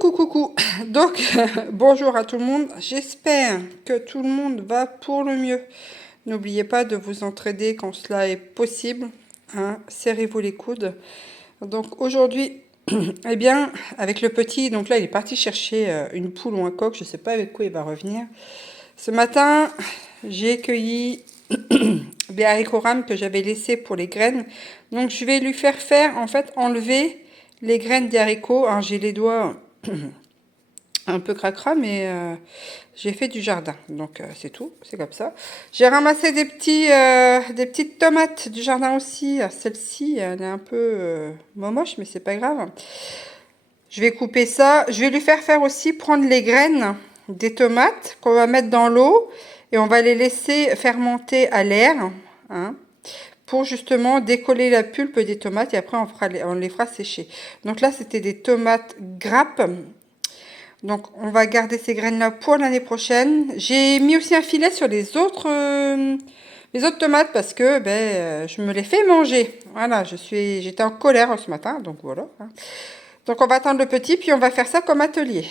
Coucou. Donc, bonjour à tout le monde. J'espère que tout le monde va pour le mieux. N'oubliez pas de vous entraider quand cela est possible. Hein, serrez-vous les coudes. Donc, aujourd'hui, eh bien, avec le petit, donc là, il est parti chercher une poule ou un coq. Je ne sais pas avec quoi il va revenir. Ce matin, j'ai cueilli des haricots rames que j'avais laissés pour les graines. Donc, je vais lui faire, en fait, enlever les graines des haricots. Alors, j'ai les doigts un peu cracra, mais j'ai fait du jardin, donc c'est tout, c'est comme ça. J'ai ramassé des petites tomates du jardin aussi. Celle-ci, elle est un peu moche, mais c'est pas grave. Je vais couper ça. Je vais lui faire aussi prendre les graines des tomates qu'on va mettre dans l'eau et on va les laisser fermenter à l'air, hein, pour justement décoller la pulpe des tomates et après on les fera sécher. Donc là, c'était des tomates grappes. Donc, on va garder ces graines-là pour l'année prochaine. J'ai mis aussi un filet sur les autres tomates parce que je me les fais manger. Voilà, j'étais en colère ce matin, donc voilà. Donc, on va attendre le petit, puis on va faire ça comme atelier.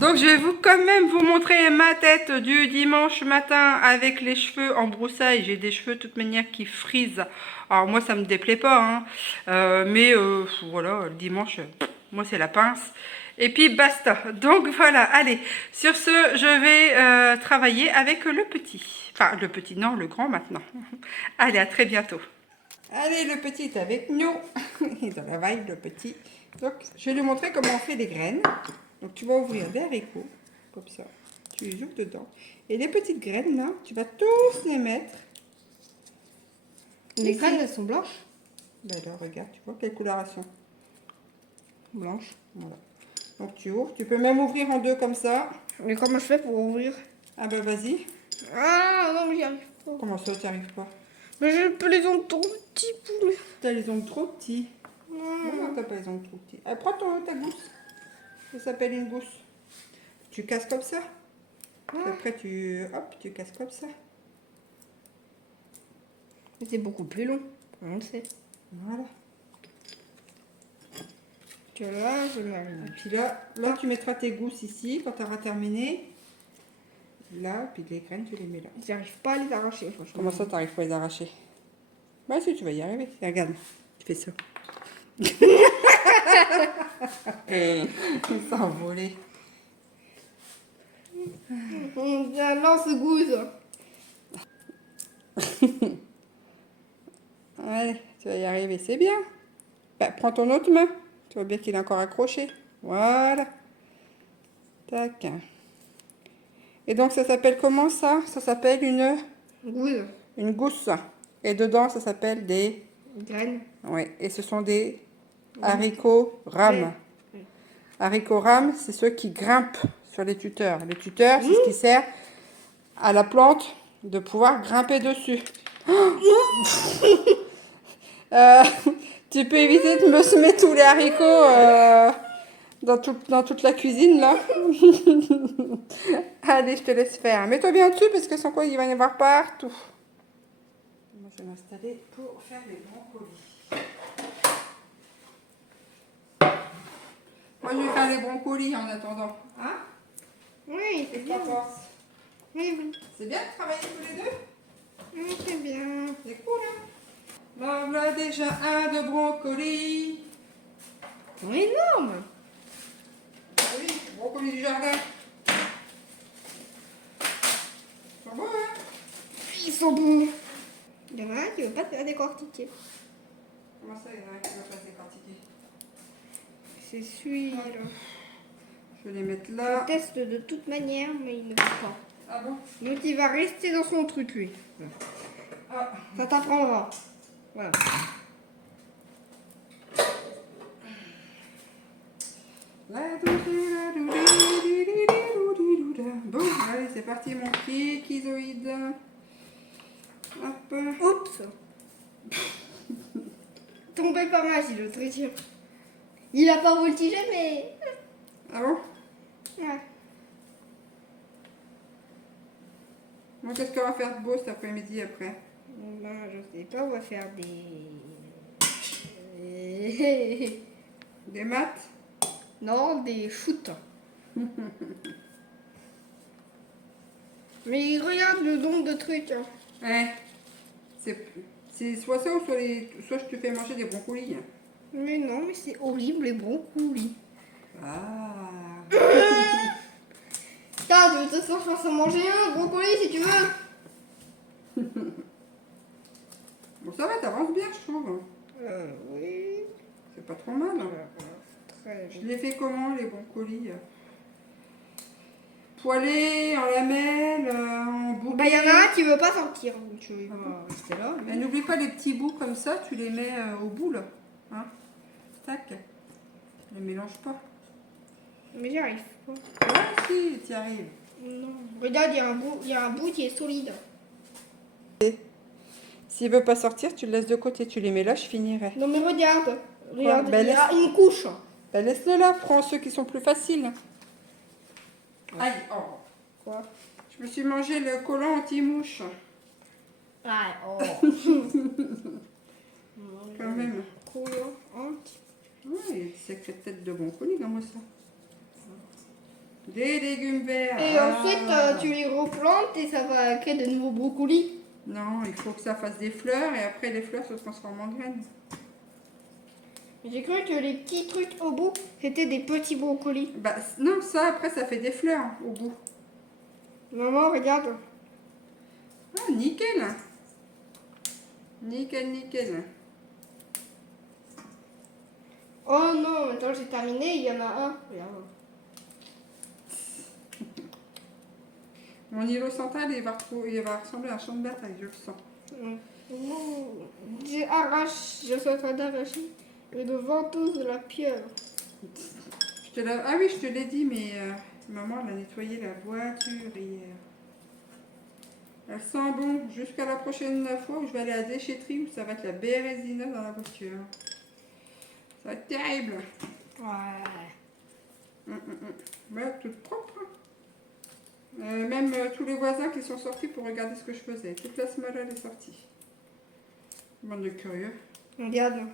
Donc, je vais quand même vous montrer ma tête du dimanche matin avec les cheveux en broussailles. J'ai des cheveux de toute manière qui frisent. Alors, moi, ça me déplaît pas, hein. Mais voilà, le dimanche, moi, c'est la pince. Et puis basta. Donc voilà, allez. Sur ce, je vais travailler avec le petit. Enfin, le petit, non, le grand maintenant. Allez, à très bientôt. Allez, le petit est avec nous. Il est dans la vaille, le petit. Donc, je vais lui montrer comment on fait des graines. Donc, tu vas ouvrir des haricots, comme ça. Tu les ouvres dedans. Et les petites graines, là, tu vas tous les mettre. Les graines, elles sont blanches. Ben là, regarde, tu vois quelle couleur elles sont. Blanches. Voilà. Donc tu ouvres, tu peux même ouvrir en deux comme ça. Mais comment je fais pour ouvrir? Ah bah vas-y. Ah non, mais j'y arrive pas. Comment ça, tu n'y arrives pas? Mais j'ai pas les ongles trop petits pour... T'as les ongles trop petits. Non, t'as pas les ongles trop petits. Ah, prends ta gousse. Ça s'appelle une gousse. Tu casses comme ça. Après tu casses comme ça. C'est beaucoup plus long, on le sait. Voilà. Tu vois là, je mets. Et puis là tu mettras tes gousses ici quand tu auras terminé. Là, puis les graines tu les mets là. J'arrive pas à les arracher, franchement. Comment ça t'arrives pas à les arracher? Bah si, tu vas y arriver. Regarde, tu fais ça. Il s'est envolé. C'est un lance-gousse. Allez, tu vas y arriver, c'est bien. Bah, prends ton autre main. Tu vois bien qu'il est encore accroché. Voilà. Tac. Et donc, ça s'appelle comment ça? Ça s'appelle Gousse. une gousse. Et dedans, ça s'appelle des... Graines. Oui, et ce sont des haricots rames. Oui. Haricots rames, c'est ceux qui grimpent sur les tuteurs. Les tuteurs, c'est ce qui sert à la plante de pouvoir grimper dessus. Tu peux éviter de me semer tous les haricots dans toute la cuisine, là. Allez, je te laisse faire. Mets-toi bien dessus, parce que sans quoi, il va y en avoir partout. Moi, je vais m'installer pour faire les brocolis. Moi, je vais faire les brocolis en attendant. Hein? Oui, c'est Qu'est-ce que bien. t'en penses? Oui. C'est bien de travailler tous les deux? Oui, c'est bien. C'est cool, hein? Bon, voilà déjà un de brocoli. Énorme. Ah oui, brocoli du jardin. Ils sont beaux, hein? Ils sont beaux. Il y en a un qui veut pas se faire décortiquer. Comment ça, il y en a un qui va pas se décortiquer? C'est celui-là. Je vais les mettre Je là. teste de toute manière, mais il ne veut pas. Ah bon? Donc il va rester dans son truc, lui. Ah. Ça t'apprendra. Voilà. Bon, allez, c'est parti, mon kikizoïde. Hop. Oups. Tombé par magie, le truc. Il a pas voltigé, mais... Ah bon? Ouais. Bon, qu'est-ce qu'on va faire de beau cet après-midi après? Ben, je sais pas, on va faire des... Des maths? Non, des shoots. Mais regarde le nombre de trucs. Hein. Ouais. C'est soit ça ou soit je te fais manger des brocolis. Mais non, mais c'est horrible les brocolis. Ah. Putain, tu veux te faire se manger un brocoli si tu veux. Bon, ça va, t'avances bien, je trouve. Oui. C'est pas trop mal. Très Je bien. les fais comment, les brocolis? Poêlés, en lamelles, en bouquet. Bah, il y en a un qui veut pas sortir. Donc il va bon rester là. Et n'oublie pas les petits bouts comme ça, tu les mets au boule. Hein? Tac. Ne mélange pas. Mais j'y arrive pas. Ouais, si, t'y arrives. Non. Regarde, il y a un bout qui est solide. S'il veut pas sortir, tu le laisses de côté. Tu les mets là, je finirai. Non mais regarde. Regarde, Ben, il y a une couche. Ben, laisse-le là, prends ceux qui sont plus faciles. Aïe, oh. Quoi? Je me suis mangé le collant anti-mouche. Ah, oh. Quand même. Collant anti. Ouais, il y a des sacrées têtes de brocolis comme ça. Des légumes verts. Et ensuite, tu les replantes et ça va créer de nouveaux brocolis. Non, il faut que ça fasse des fleurs et après les fleurs se transforment en graines. J'ai cru que les petits trucs au bout, c'était des petits brocolis. Bah non, ça après ça fait des fleurs au bout. Maman, regarde. Ah, nickel. Nickel, nickel. Oh non, maintenant j'ai terminé, il y en a un. Regarde. Mon îlot central, il va ressembler à un champ de bataille, je le sens. Je suis en train d'arracher une ventouse de la pieuvre. Ah oui, je te l'ai dit, mais maman elle a nettoyé la voiture hier. Elle sent bon jusqu'à la prochaine fois où je vais aller à la déchetterie où ça va être la bérésina dans la voiture. Ça va être terrible. Ouais. Ouais, toute propre. Même tous les voisins qui sont sortis pour regarder ce que je faisais. Toute la semaine elle est sortie. Bande de curieux. Regarde.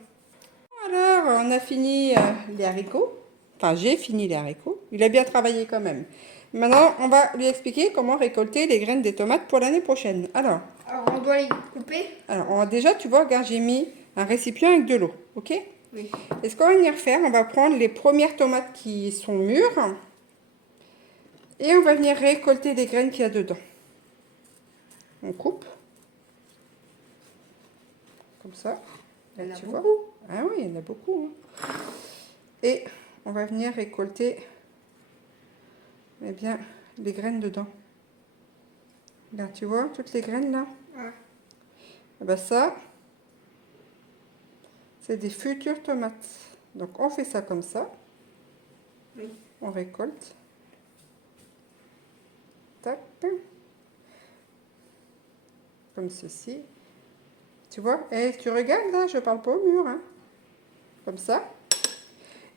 Alors, on a fini les haricots. Enfin, j'ai fini les haricots. Il a bien travaillé quand même. Maintenant, on va lui expliquer comment récolter les graines des tomates pour l'année prochaine. Alors, On doit les couper. Déjà, tu vois, regarde, j'ai mis un récipient avec de l'eau. Ok? Oui. Et ce qu'on va venir faire, on va prendre les premières tomates qui sont mûres. Et on va venir récolter les graines qu'il y a dedans. On coupe. Comme ça. Il y en a tu beaucoup. vois? Ah oui, il y en a beaucoup. Hein. Et on va venir récolter eh bien, les graines dedans. Là, tu vois, toutes les graines là. Ouais. Et ben ça, c'est des futures tomates. Donc on fait ça comme ça. Oui. On récolte. Tac. Comme ceci. Tu vois? Et tu regardes là, je parle pas au mur. Hein. Comme ça.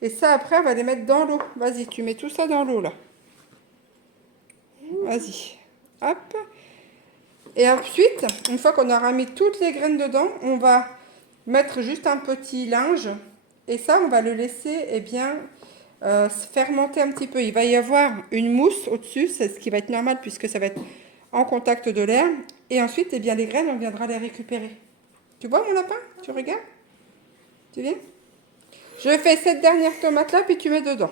Et ça, après, on va les mettre dans l'eau. Vas-y, tu mets tout ça dans l'eau là. Vas-y. Hop. Et ensuite, une fois qu'on aura mis toutes les graines dedans, on va mettre juste un petit linge. Et ça, on va le laisser eh bien, se fermenter un petit peu. Il va y avoir une mousse au-dessus. C'est ce qui va être normal puisque ça va être en contact de l'air. Et ensuite, eh bien, les graines, on viendra les récupérer. Tu vois mon lapin? Tu regardes? Tu viens? Je fais cette dernière tomate là, puis tu mets dedans.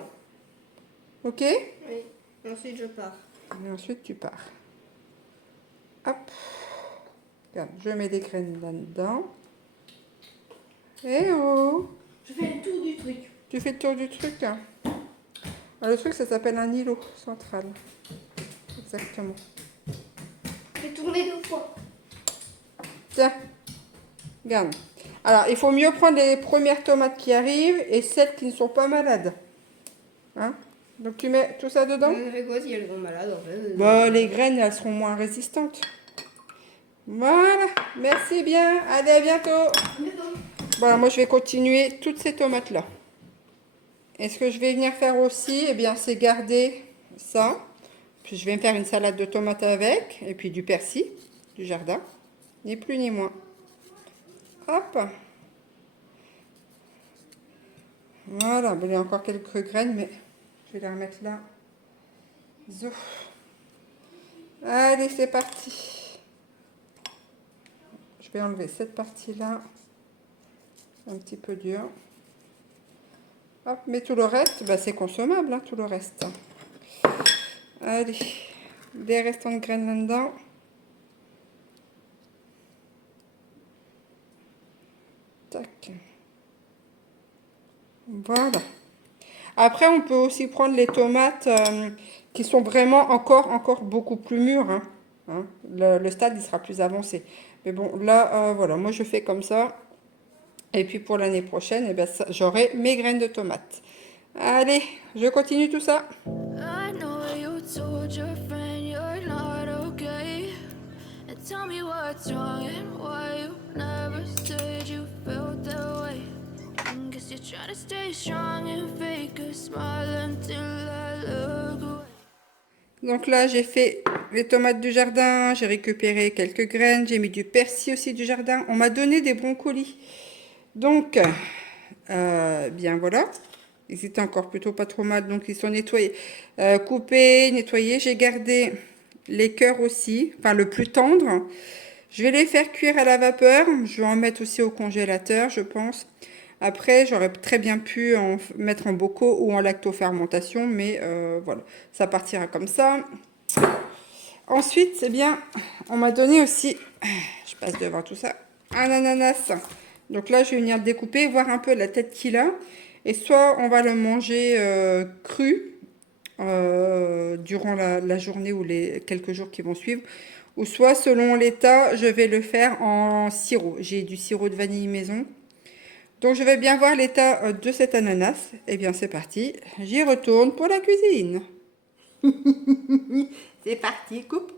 Ok? Oui. Ensuite, je pars. Et ensuite, tu pars. Hop. Regarde, je mets des graines là-dedans. Eh oh! Je fais le tour du truc. Tu fais le tour du truc. Hein. Alors, le truc, ça s'appelle un îlot central. Exactement. J'ai tourné 2 fois. Tiens. Regarde. Alors, il faut mieux prendre les premières tomates qui arrivent et celles qui ne sont pas malades. Hein? Donc, tu mets tout ça dedans? Quoi si elles sont malades en fait? Bah, les graines, elles seront moins résistantes. Voilà. Merci bien. Allez, à bientôt. Bon, moi, je vais continuer toutes ces tomates-là. Et ce que je vais venir faire aussi, eh bien, c'est garder ça. Puis, je vais me faire une salade de tomates avec. Et puis, du persil, du jardin. Ni plus ni moins. Hop. Voilà, bon, il y a encore quelques graines, mais je vais les remettre là. Zo. Allez, c'est parti. Je vais enlever cette partie-là. Un petit peu dur. Hop, mais tout le reste, bah, c'est consommable, hein, tout le reste. Allez, des restants de graines là-dedans. Tac. Voilà. Après, on peut aussi prendre les tomates qui sont vraiment encore beaucoup plus mûres. Hein. Hein. Le stade, il sera plus avancé. Mais bon, là, voilà, moi je fais comme ça. Et puis pour l'année prochaine, eh ben, j'aurai mes graines de tomates. Allez, je continue tout ça. I know you told your friend you're not okay. And tell me what's wrong and why you never said you felt that way. I guess you're trying to stay strong and fake a smile until I look away. Donc là, j'ai fait les tomates du jardin, j'ai récupéré quelques graines, j'ai mis du persil aussi du jardin. On m'a donné des brocolis. Donc, bien voilà. Ils étaient encore plutôt pas trop mal, donc ils sont nettoyés, coupés, nettoyés. J'ai gardé les cœurs aussi, enfin le plus tendre. Je vais les faire cuire à la vapeur. Je vais en mettre aussi au congélateur, je pense. Après, j'aurais très bien pu en mettre en bocaux ou en lactofermentation, mais voilà, ça partira comme ça. Ensuite, eh bien, on m'a donné aussi, je passe devant tout ça, un ananas. Donc là, je vais venir découper, voir un peu la tête qu'il a. Et soit on va le manger cru durant la journée ou les quelques jours qui vont suivre, ou soit selon l'état, je vais le faire en sirop. J'ai du sirop de vanille maison. Donc je vais bien voir l'état de cet ananas. Et bien c'est parti, j'y retourne pour la cuisine. C'est parti, coupe.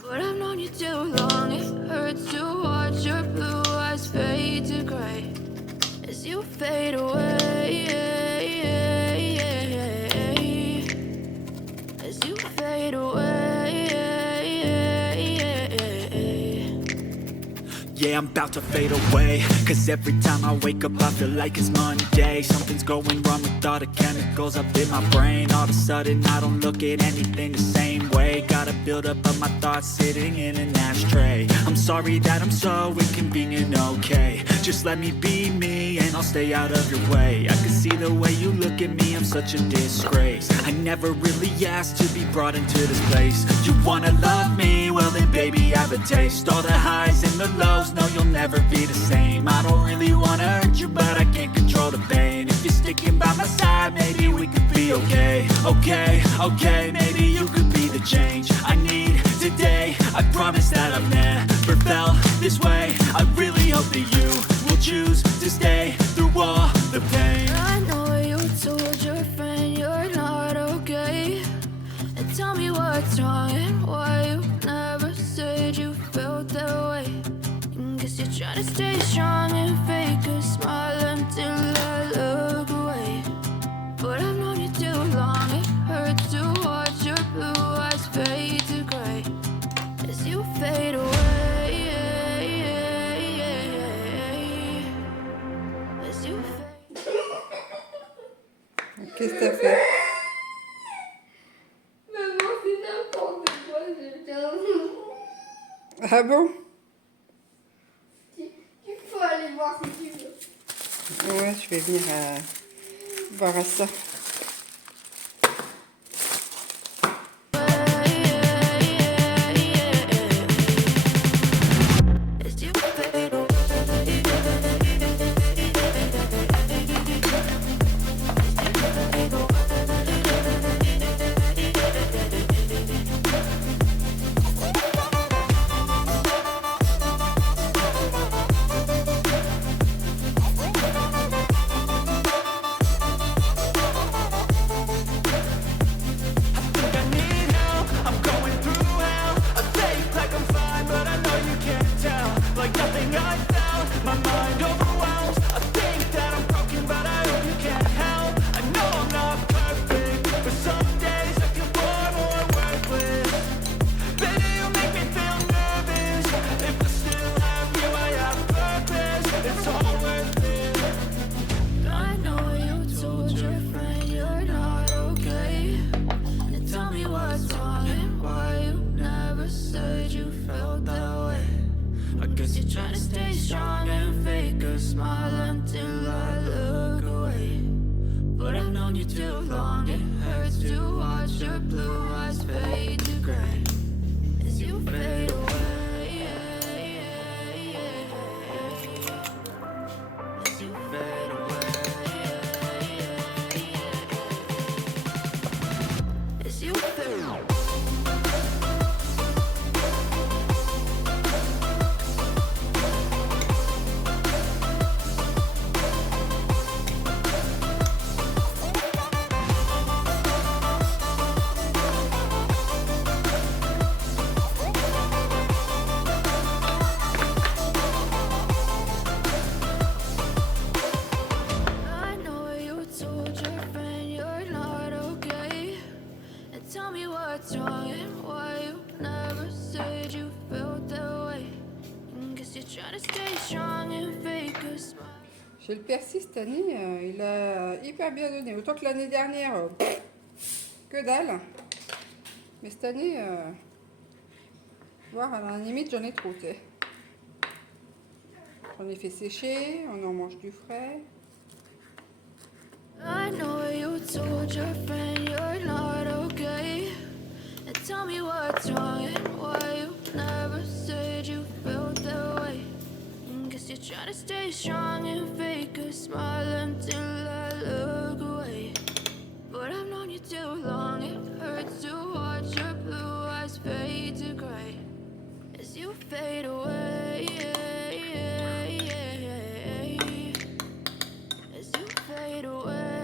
But I've known you too long, it hurts to watch your blue eyes fade to gray as you fade away, as you fade away. Yeah, I'm about to fade away. Cause every time I wake up I feel like it's Monday. Something's going wrong with all the chemicals up in my brain. All of a sudden I don't look at anything the same way. Got a build up of my thoughts sitting in an ashtray. I'm sorry that I'm so inconvenient, okay. Just let me be me and I'll stay out of your way. I can see the way you look at me, I'm such a disgrace. I never really asked to be brought into this place. You wanna love me? Well then baby I have a taste. All the highs and the lows, no you'll never be the same. I don't really wanna hurt you but I can't control the pain. If you're sticking by my side maybe we could be okay. Okay, maybe you could be the change I need today. I promise that I've never felt this way. I really hope that you will choose to stay through all the pain. I know you told your friend you're not okay. And tell me what's wrong and why you never said you felt that way. Guess you're trying to stay strong and fake a smile until I look away. But I've known you too long, it hurts to watch your blue eyes fade to gray as you fade away, as you fade. Qu'est-ce que t'as fait? Maman, c'est n'importe quoi, je t'avoue. Ah bon? Tu peux aller voir si tu veux. Ouais, je vais venir voir à ça. As you fade away. you too long. It hurts to watch your blue eyes fade to gray as you fade away. As you fade away. As you fade away. I know you told your friend you're not okay. And tell me what's wrong and why you never said you felt that way. Guess you're trying to stay strong and fake a smile. J'ai le persil cette année, il a hyper bien donné. Autant que l'année dernière, que dalle. Mais cette année, voir à la limite, j'en ai trop, tu sais. J'en ai fait sécher, on en mange du frais. I know you told your friend you're not okay. And tell me what's wrong and why you never said you felt that way. Guess you're trying to stay strong and fake a smile until I look away. But I've known you too long, it hurts to watch your blue eyes fade to gray as you fade away. As you fade away.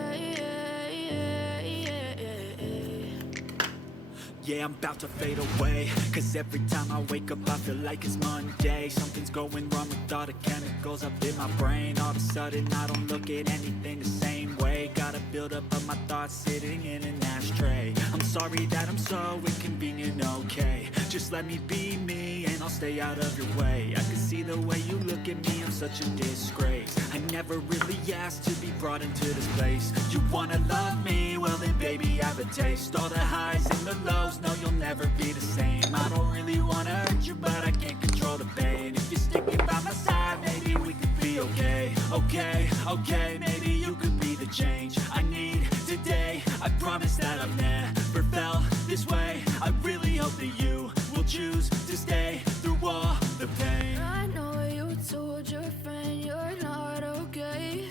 Yeah, I'm about to fade away. Cause every time I wake up I feel like it's Monday. Something's going wrong with all the chemicals up in my brain. All of a sudden I don't look at anything the same way. Got a buildup of my thoughts sitting in an ashtray. I'm sorry that I'm so inconvenient, okay. Just let me be me and I'll stay out of your way. I can see the way you look at me, I'm such a disgrace. I never really asked to be brought into this place. You wanna love me? Well then baby I have a taste. All the highs and the lows, no you'll never be the same. I don't really wanna hurt you but I can't control the pain. If you're sticking by my side maybe we could be okay. Okay, maybe you could be the change I need today. I promise that I've never felt this way. I really hope that you will choose to stay through all the pain. I know you told your friend you're not okay.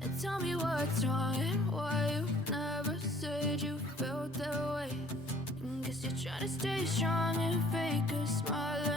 And tell me what's wrong and why you never said you felt that way. Guess you're trying to stay strong and fake a smile